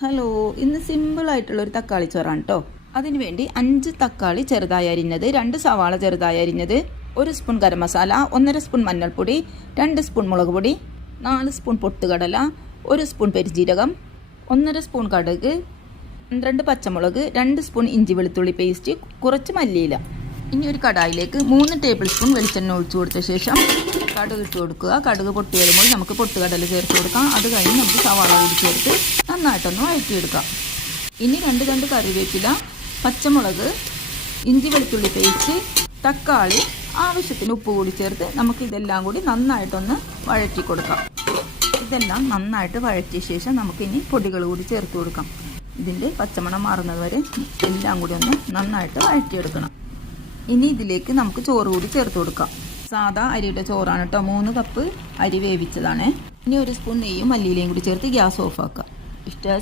Hello, ഇന്ന് സിമ്പിളായിട്ടുള്ളൊരു തക്കാളി ചോറാണ് കേട്ടോ. അതിന് വേണ്ടി 5 തക്കാളി ചെറുതായി അരിഞ്ഞത്, 2 സവാള ചെറുതായി അരിഞ്ഞത്, 1 സ്പൂൺ ഗരം മസാല, 1.5 സ്പൂൺ മഞ്ഞൾപ്പൊടി, 2 സ്പൂൺ മുളക് പൊടി, 4 സ്പൂൺ പൊട്ടുകടല, 1 സ്പൂൺ പെരുംജീരകം, 1.5 സ്പൂൺ കടുക്, 12 പച്ചമുളക്, 2 സ്പൂൺ ഇഞ്ചി വെളുത്തുള്ളി പേസ്റ്റ്, കുറച്ച് മല്ലിയില. ഇനി ഒരു കടായിലേക്ക് 3 ടേബിൾ സ്പൂൺ വെളിച്ചെണ്ണ ഒഴിച്ചു കൊടുത്ത ശേഷം കടുക് ഇട്ട് കൊടുക്കുക. കടുക് പൊട്ടി വരുമ്പോൾ നമുക്ക് പൊട്ടുകടല ചേർത്ത് കൊടുക്കാം. അത് കഴിഞ്ഞ് നമുക്ക് സവാള കൂടി ചേർത്ത് നന്നായിട്ടൊന്ന് വഴറ്റിയെടുക്കാം. ഇനി 2 കറിവേപ്പില, പച്ചമുളക്, ഇഞ്ചി വെളുത്തുള്ളി പേസ്റ്റ്, തക്കാളി, ആവശ്യത്തിന് ഉപ്പ് കൂടി ചേർത്ത് നമുക്ക് ഇതെല്ലാം കൂടി നന്നായിട്ടൊന്ന് വഴറ്റി കൊടുക്കാം. ഇതെല്ലാം നന്നായിട്ട് വഴറ്റിയ ശേഷം നമുക്കിനി പൊടികൾ കൂടി ചേർത്ത് കൊടുക്കാം. ഇതിൻ്റെ പച്ചമണം മാറുന്നത് വരെ എല്ലാം കൂടി ഒന്ന് നന്നായിട്ട് വഴറ്റിയെടുക്കണം. ഇനി ഇതിലേക്ക് നമുക്ക് ചോറ് കൂടി ചേർത്ത് കൊടുക്കാം. സാധാ അരിയുടെ ചോറാണ് കേട്ടോ. 3 കപ്പ് അരി വേവിച്ചതാണ്. ഇനി 1 സ്പൂൺ നെയ്യും മല്ലിയിലയും കൂടി ചേർത്ത് ഗ്യാസ് ഓഫാക്കാം. ഇഷ്ടമായ